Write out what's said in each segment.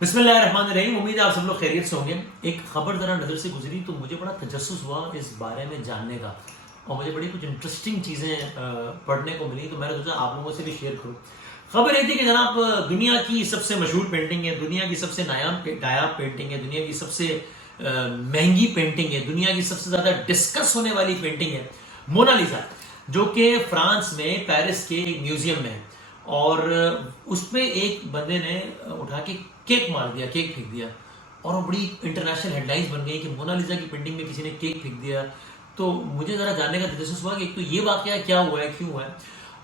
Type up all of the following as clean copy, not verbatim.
बिस्मिल्लाहिर्रहमानिर्रहीम। उम्मीद है आप सब लोग खैरियत से होंगे। एक खबर ज़रा नज़र से गुजरी तो मुझे बड़ा तजस्सुस हुआ इस बारे में जानने का, और मुझे बड़ी कुछ इंटरेस्टिंग चीज़ें पढ़ने को मिली, तो मैंने सोचा आप लोगों से भी शेयर करूँ। खबर ये थी कि जनाब दुनिया की सबसे मशहूर पेंटिंग है, दुनिया की सबसे नायाब पेंटिंग है, दुनिया की सबसे महंगी पेंटिंग है, दुनिया की सबसे ज़्यादा डिस्कस होने वाली पेंटिंग है मोनालिसा, जो कि फ्रांस में पेरिस के म्यूजियम में है। और उसमें एक बंदे ने उठा के केक मार दिया, केक फेंक दिया, और वो बड़ी इंटरनेशनल हेडलाइंस बन गई कि मोनालिसा की पेंटिंग में किसी ने केक फेंक दिया। तो मुझे ज़रा जानने का तजस्सुस हुआ कि एक तो ये वाकया क्या हुआ है, क्यों हुआ है,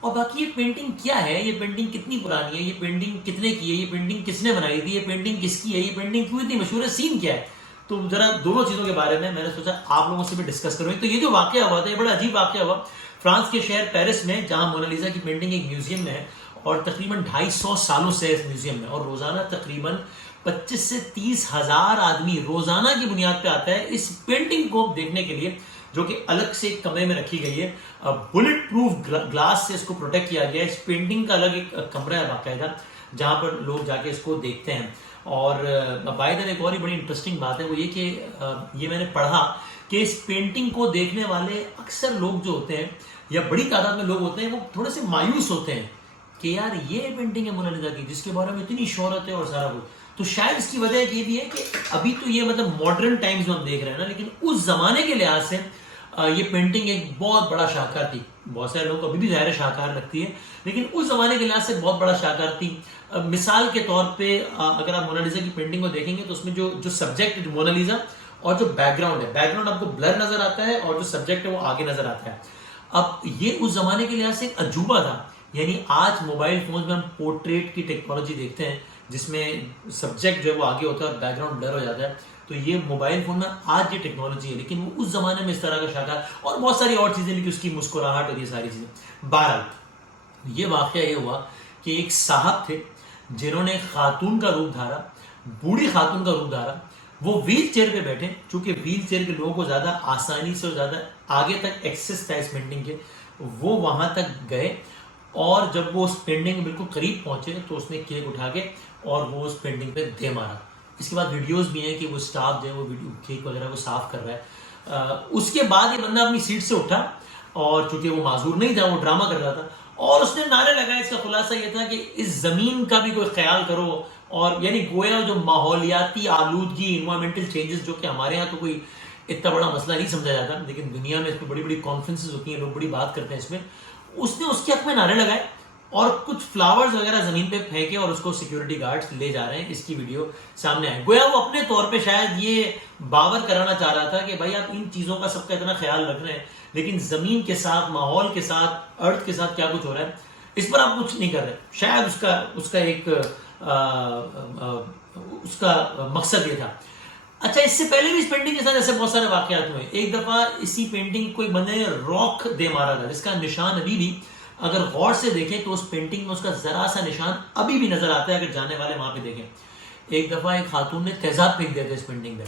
और बाकी ये पेंटिंग क्या है, ये पेंटिंग कितनी पुरानी है, ये पेंटिंग कितने की है, ये पेंटिंग किसने बनाई थी, ये पेंटिंग किसकी है, ये पेंटिंग क्यों इतनी मशहूर है, सीन क्या है। तो जरा दोनों चीज़ों के बारे में मैंने सोचा आप लोगों से भी डिस्कस करूँ। तो ये जो वाकया हुआ था, ये बड़ा अजीब वाकया हुआ फ्रांस के शहर पेरिस में, जहाँ मोनालिसा की पेंटिंग एक म्यूजियम में है, और तकरीबन 250 सालों से इस म्यूजियम में, और रोजाना तकरीबन 25 से 30 हजार आदमी रोजाना की बुनियाद पे आता है इस पेंटिंग को देखने के लिए, जो कि अलग से एक कमरे में रखी गई है। बुलेट प्रूफ ग्लास से इसको प्रोटेक्ट किया गया है। इस पेंटिंग का अलग एक कमरा है बाकायदा, जहां पर लोग जाके इसको देखते हैं। और बाय द वे एक और ही बड़ी इंटरेस्टिंग बात है वो ये कि ये मैंने पढ़ा कि इस पेंटिंग को देखने वाले अक्सर लोग जो होते हैं, या बड़ी तादाद में लोग होते हैं, वो थोड़े से मायूस होते हैं कि यार ये पेंटिंग है मोनालिसा की जिसके बारे में इतनी शोहरत है और सारा कुछ। तो शायद इसकी वजह ये भी है कि अभी तो ये मतलब मॉडर्न टाइम्स में हम देख रहे हैं ना, लेकिन उस जमाने के लिहाज से ये पेंटिंग एक बहुत बड़ा शाहकार थी। बहुत सारे लोग को अभी भी ज़ाहिर शाहकार लगती है, लेकिन उस जमाने के लिहाज से बहुत बड़ा शाहकार थी। मिसाल के तौर पे अगर आप मोनालिसा की पेंटिंग को देखेंगे तो उसमें जो सब्जेक्ट है मोनालिसा, और जो बैकग्राउंड है, बैकग्राउंड आपको ब्लर नजर आता है, और जो सब्जेक्ट है वो आगे नजर आता है। अब ये उस जमाने के लिहाज से एक अजूबा था। यानी आज मोबाइल फोन में हम पोर्ट्रेट की टेक्नोलॉजी देखते हैं जिसमें सब्जेक्ट जो है वो आगे होता है और बैकग्राउंड ब्लर हो जाता है। तो ये मोबाइल फोन में आज ये टेक्नोलॉजी है, लेकिन वो उस जमाने में इस तरह का शाखा और बहुत सारी और चीजें, लेकिन उसकी मुस्कुराहट और ये सारी चीजें। बहरहाल ये वाकया ये हुआ कि एक साहब थे जिन्होंने खातून का रूप धारा, बूढ़ी खातून का रूप धारा। वो व्हील चेयर पे बैठे, चूंकि व्हील चेयर के लोगों को ज्यादा आसानी से और ज्यादा आगे तक एक्सेस था इस पेंटिंग के, वो वहां तक गए, और जब वो उस पेंटिंग के बिल्कुल करीब पहुंचे तो उसने केक उठा के और वो उस पेंटिंग पे दे मारा। इसके बाद वीडियोस भी हैं कि वो स्टाफ जो है वो केक वगैरह को साफ कर रहा है। उसके बाद ये बंदा अपनी सीट से उठा, और चूंकि वो माजूर नहीं था, वो ड्रामा कर रहा था, और उसने नारे लगाए। इसका खुलासा ये था कि इस जमीन का भी कोई ख्याल करो, और यानी गोया जो माहौलियाती आलूदगी, इन्वायरमेंटल चेंजेस, जो कि हमारे यहाँ तो कोई इतना बड़ा मसला नहीं समझा जाता, लेकिन दुनिया में इसमें बड़ी बड़ी कॉन्फ्रेंसेस होती हैं, लोग बड़ी बात करते हैं इसमें। उसने उसके हक में नारे लगाए और कुछ फ्लावर्स वगैरह जमीन पे फेंके, और उसको सिक्योरिटी गार्ड्स ले जा रहे हैं। इसकी वीडियो सामने आई। गोया वो अपने तौर पे शायद ये बावर कराना चाह रहा था कि भाई आप इन चीजों का सबका इतना ख्याल रख रहे हैं, लेकिन जमीन के साथ, माहौल के साथ, अर्थ के साथ क्या कुछ हो रहा है इस पर आप कुछ नहीं कर रहे। शायद उसका एक उसका मकसद ये था। अच्छा, इससे पहले भी इस पेंटिंग के साथ ऐसे बहुत सारे वाकयात हुए। एक दफा इसी पेंटिंग को एक बंदे ने रॉक दे मारा था, जिसका निशान अभी भी अगर गौर से देखें तो उस पेंटिंग में उसका जरा सा निशान अभी भी नजर आता है, अगर जाने वाले वहां पे देखें। एक दफा एक खातून ने तेजाब फेंक दिया था इस पेंटिंग में।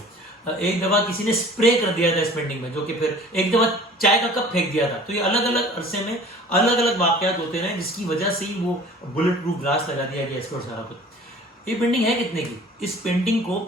एक दफा किसी ने स्प्रे कर दिया था इस पेंटिंग में, जो कि फिर एक दफा चाय का कप फेंक दिया था। तो ये अलग अलग अरसे में अलग अलग वाकयात होते रहे, जिसकी वजह से ही वो बुलेट प्रूफ ग्लास लगा दिया गया इसको और सारा कुछ। ये पेंटिंग है कितने की? इस पेंटिंग को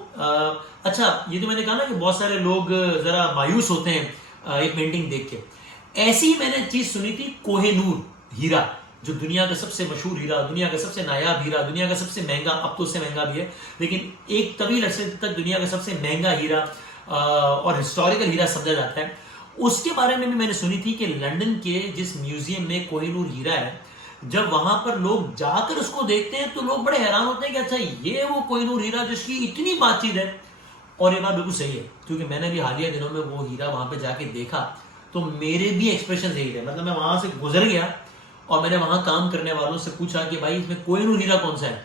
अच्छा, ये तो मैंने कहा ना कि बहुत सारे लोग जरा मायूस होते हैं ये पेंटिंग देख के। ऐसी ही मैंने चीज सुनी थी, कोहेनूर हीरा, जो दुनिया का सबसे मशहूर हीरा, दुनिया का सबसे नायाब हीरा, दुनिया का सबसे महंगा, अब तो उससे महंगा भी है, लेकिन एक तवील अरसे तक दुनिया का सबसे महंगा हीरा और हिस्टोरिकल हीरा समझा जाता है। उसके बारे में भी मैंने सुनी थी कि लंदन के जिस म्यूजियम में कोहिनूर हीरा है, जब वहां पर लोग जाकर उसको देखते हैं तो लोग बड़े हैरान होते हैं कि अच्छा ये वो कोहिनूर हीरा जिसकी इतनी बातचीत है। और ये बात बिल्कुल सही है, क्योंकि मैंने भी हालिया दिनों में वो हीरा वहां पे जाके देखा, तो मेरे भी एक्सप्रेशन यही थे। मतलब मैं वहां से गुजर गया और मैंने वहां काम करने वालों से पूछा कि भाई इसमें कोहिनूर हीरा कौन सा है,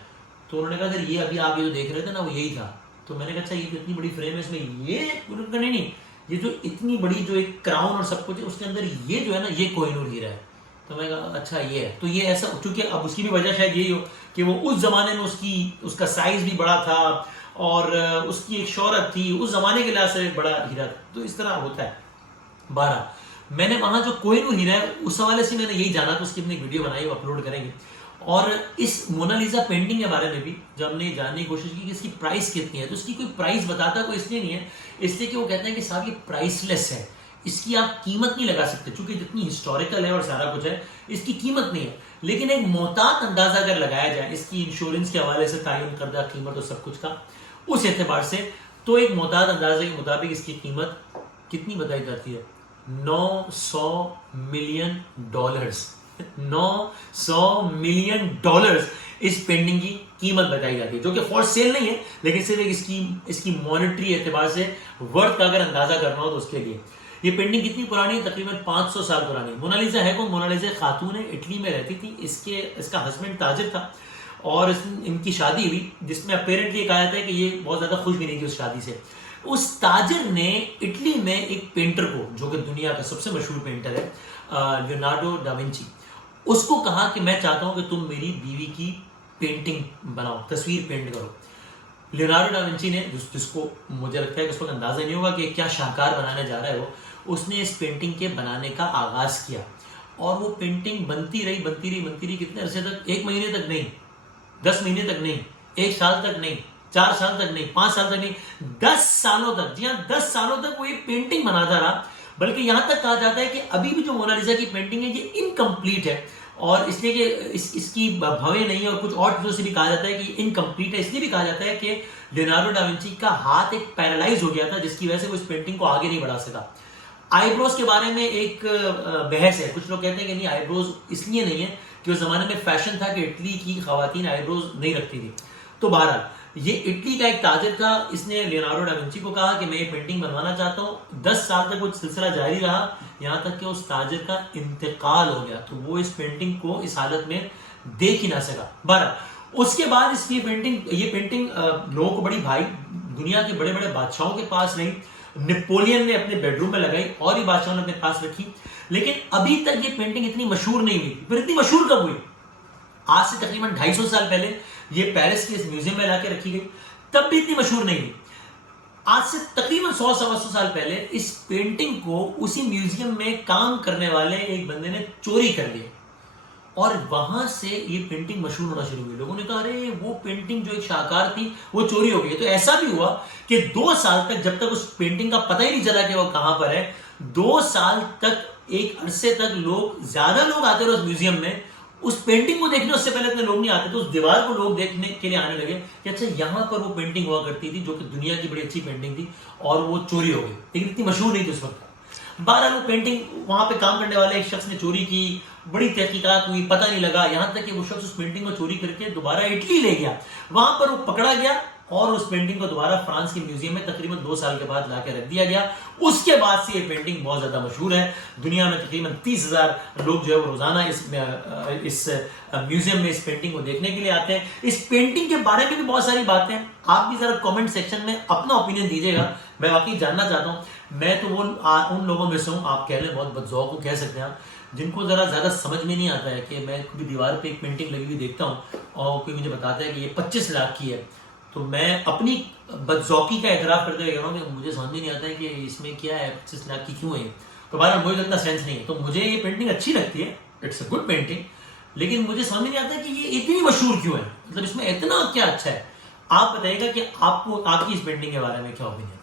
तो उन्होंने कहा सर ये अभी आप ये जो देख रहे थे ना वो यही था। तो मैंने कहा अच्छा ये तो इतनी बड़ी फ्रेम है, इसमें ये नहीं, ये जो इतनी बड़ी जो एक क्राउन और सब कुछ है उसके अंदर ये जो है ना ये कोहिनूर हीरा है। तो मैं कहा अच्छा ये है। तो ये ऐसा, चूंकि अब उसकी भी वजह शायद यही हो कि वो उस जमाने में उसका साइज भी बड़ा था और उसकी एक शोहरत थी, उस जमाने के लिहाज से बड़ा हीरा था, तो इस तरह होता है। 12 मैंने वहां जो कोहिनूर हीरा है उस हवाले से मैंने यही जाना, तो उसकी अपनी वीडियो बनाई, वो अपलोड करेंगे। اور اس مونالیزا پینٹنگ کے بارے میں بھی جب ہم نے جاننے کی کوشش کی کہ اس کی پرائس کتنی ہے، تو اس کی کوئی پرائس بتاتا کوئی اس لیے نہیں ہے، اس لیے کہ وہ کہتے ہیں کہ صاحب یہ پرائس لیس ہے، اس کی آپ قیمت نہیں لگا سکتے، چونکہ جتنی ہسٹوریکل ہے اور سارا کچھ ہے اس کی قیمت نہیں ہے، لیکن ایک محتاط اندازہ اگر لگایا جائے اس کی انشورنس کے حوالے سے تعین کردہ قیمت اور سب کچھ کا اس اعتبار سے، تو ایک محتاط اندازے کے مطابق اس کی قیمت کتنی بتائی جاتی ہے؟ $900 ملین، $900 ملین اس پینٹنگ کی قیمت بتائی جاتی ہے، جو کہ فور سیل نہیں ہے، لیکن صرف اس کی مانیٹری اعتبار سے ورتھ کا اگر اندازہ کرنا ہو تو اس کے لیے۔ یہ پینٹنگ کتنی پرانی ہے؟ تقریباً 500 سال پرانی۔ مونالیزا ہے کون؟ مونالیزا خاتون ہے، اٹلی میں رہتی تھی، اس کا ہسبینڈ تاجر تھا، اور ان کی شادی ہوئی جس میں اپیرنٹلی یہ کہا جاتا ہے کہ یہ بہت زیادہ خوش بھی نہیں تھی اس شادی سے۔ اس تاجر نے اٹلی میں ایک پینٹر کو، جو کہ دنیا کا سب سے مشہور پینٹر ہے، لیونارڈو ڈا ونچی، اس کو کہا کہ میں چاہتا ہوں کہ تم میری بیوی کی پینٹنگ بناؤ، تصویر پینٹ کرو۔ لیونارڈو ڈا ونچی نے، جس کو مجھے لگتا ہے کہ اس کو اندازہ نہیں ہوگا کہ کیا شاہکار بنانے جا رہا ہے وہ، اس نے اس پینٹنگ کے بنانے کا آغاز کیا، اور وہ پینٹنگ بنتی رہی کتنے عرصے تک؟ 1 مہینے تک نہیں، 10 مہینے تک نہیں، 1 سال تک نہیں، 4 سال تک نہیں، 5 سال تک نہیں، 10 سالوں تک، جی ہاں 10 سالوں تک وہ یہ پینٹنگ بناتا رہا، بلکہ یہاں تک کہا جاتا ہے کہ ابھی بھی جو مونالیزا کی پینٹنگ ہے یہ انکمپلیٹ ہے، اور اس لیے کہ اس کی بھویں نہیں ہے، اور کچھ اور چیزوں سے بھی کہا جاتا ہے کہ یہ انکمپلیٹ ہے، اس لیے بھی کہا جاتا ہے کہ لیونارڈو ڈا ونچی کا ہاتھ ایک پیرالائز ہو گیا تھا، جس کی وجہ سے وہ اس پینٹنگ کو آگے نہیں بڑھا سکا۔ آئی بروز کے بارے میں ایک بحث ہے، کچھ لوگ کہتے ہیں کہ نہیں، آئی بروز اس لیے نہیں ہے کہ اس زمانے میں فیشن تھا کہ اٹلی کی خواتین آئی بروز نہیں رکھتی تھی۔ تو بہرحال یہ اٹلی کا ایک تاجر تھا، اس نے لیونارڈو ڈا ونچی کو کہا کہ میں یہ پینٹنگ بنوانا چاہتا ہوں۔ 10 سال تک وہ سلسلہ جاری رہا، یہاں تک کہ اس تاجر کا انتقال ہو گیا، تو وہ اس پینٹنگ کو اس حالت میں دیکھ ہی نہ سکا۔ بہرحال اس کے بعد اس کی یہ پینٹنگ لوگوں کو بڑی بھائی، دنیا کے بڑے بڑے بادشاہوں کے پاس رہی، نپولین نے اپنے بیڈ روم میں لگائی، اور بھی بادشاہوں نے اپنے پاس رکھی، لیکن ابھی تک یہ پینٹنگ اتنی مشہور نہیں ہوئی۔ پھر اتنی مشہور کب ہوئی؟ آج سے تقریباً 250 سال پہلے یہ پیرس کے اس میوزیم میں لا کے رکھی گئی، تب بھی اتنی مشہور نہیں ہوئی۔ آج سے تقریباً 100 سال پہلے اس پینٹنگ کو اسی میوزیم میں کام کرنے والے ایک بندے نے چوری کر لیا، اور وہاں سے یہ پینٹنگ مشہور ہونا شروع ہوئی۔ لوگوں نے کہا ارے وہ پینٹنگ جو ایک شاہکار تھی وہ چوری ہو گئی۔ تو ایسا بھی ہوا کہ 2 سال تک، جب تک اس پینٹنگ کا پتہ ہی نہیں چلا کہ وہ کہاں پر ہے، 2 سال تک، ایک عرصے تک زیادہ لوگ آتے رہے اس میوزیم میں اس پینٹنگ کو دیکھنے۔ اس سے پہلے اتنے لوگ نہیں آتے، تو اس دیوار کو لوگ دیکھنے کے لیے آنے لگے کہ اچھا یہاں پر وہ پینٹنگ ہوا کرتی تھی، جو کہ دنیا کی بڑی اچھی پینٹنگ تھی، اور وہ چوری ہو گئی، لیکن اتنی مشہور نہیں تھی اس وقت۔ بہرحال وہ پینٹنگ وہاں پہ کام کرنے والے ایک شخص نے چوری کی، بڑی تحقیقات ہوئی، پتہ نہیں لگا، یہاں تک کہ وہ شخص اس پینٹنگ کو چوری کر کے دوبارہ اٹلی لے گیا، وہاں پر وہ پکڑا گیا، اور اس پینٹنگ کو دوبارہ فرانس کے میوزیم میں تقریباً 2 سال کے بعد لا کے رکھ دیا گیا۔ اس کے بعد سے یہ پینٹنگ بہت زیادہ مشہور ہے، دنیا میں تقریباً 30,000 لوگ جو ہے وہ روزانہ اس میوزیم میں اس پینٹنگ کو دیکھنے کے لیے آتے ہیں۔ اس پینٹنگ کے بارے میں بھی بہت ساری باتیں، آپ بھی ذرا کامنٹ سیکشن میں اپنا اوپینین دیجیے گا، میں واقعی جاننا چاہتا ہوں۔ میں تو وہ ان لوگوں میں سے ہوں، آپ کہہ لیں بہت بدذوق کو کہہ سکتے ہیں آپ، جن کو ذرا زیادہ سمجھ میں نہیں آتا ہے کہ میں کبھی دیوار پہ ایک پینٹنگ لگی ہوئی دیکھتا ہوں اور کوئی مجھے بتاتا ہے کہ یہ 25 لاکھ کی ہے، تو میں اپنی بدذوقی کا اعتراف کرتے ہوئے کہہ رہا ہوں کہ مجھے سمجھ نہیں آتا ہے کہ اس میں کیا ہے، 25 لاکھ کی کیوں ہے۔ تو بہرحال مجھے اتنا سینس نہیں ہے، تو مجھے یہ پینٹنگ اچھی لگتی ہے، اٹس اے گڈ پینٹنگ، لیکن مجھے سمجھ نہیں آتا کہ یہ اتنی مشہور کیوں ہے، مطلب اس میں اتنا کیا اچھا ہے۔ آپ بتائیے گا کہ آپ کی اس پینٹنگ کے بارے میں کیا اوپینین ہے۔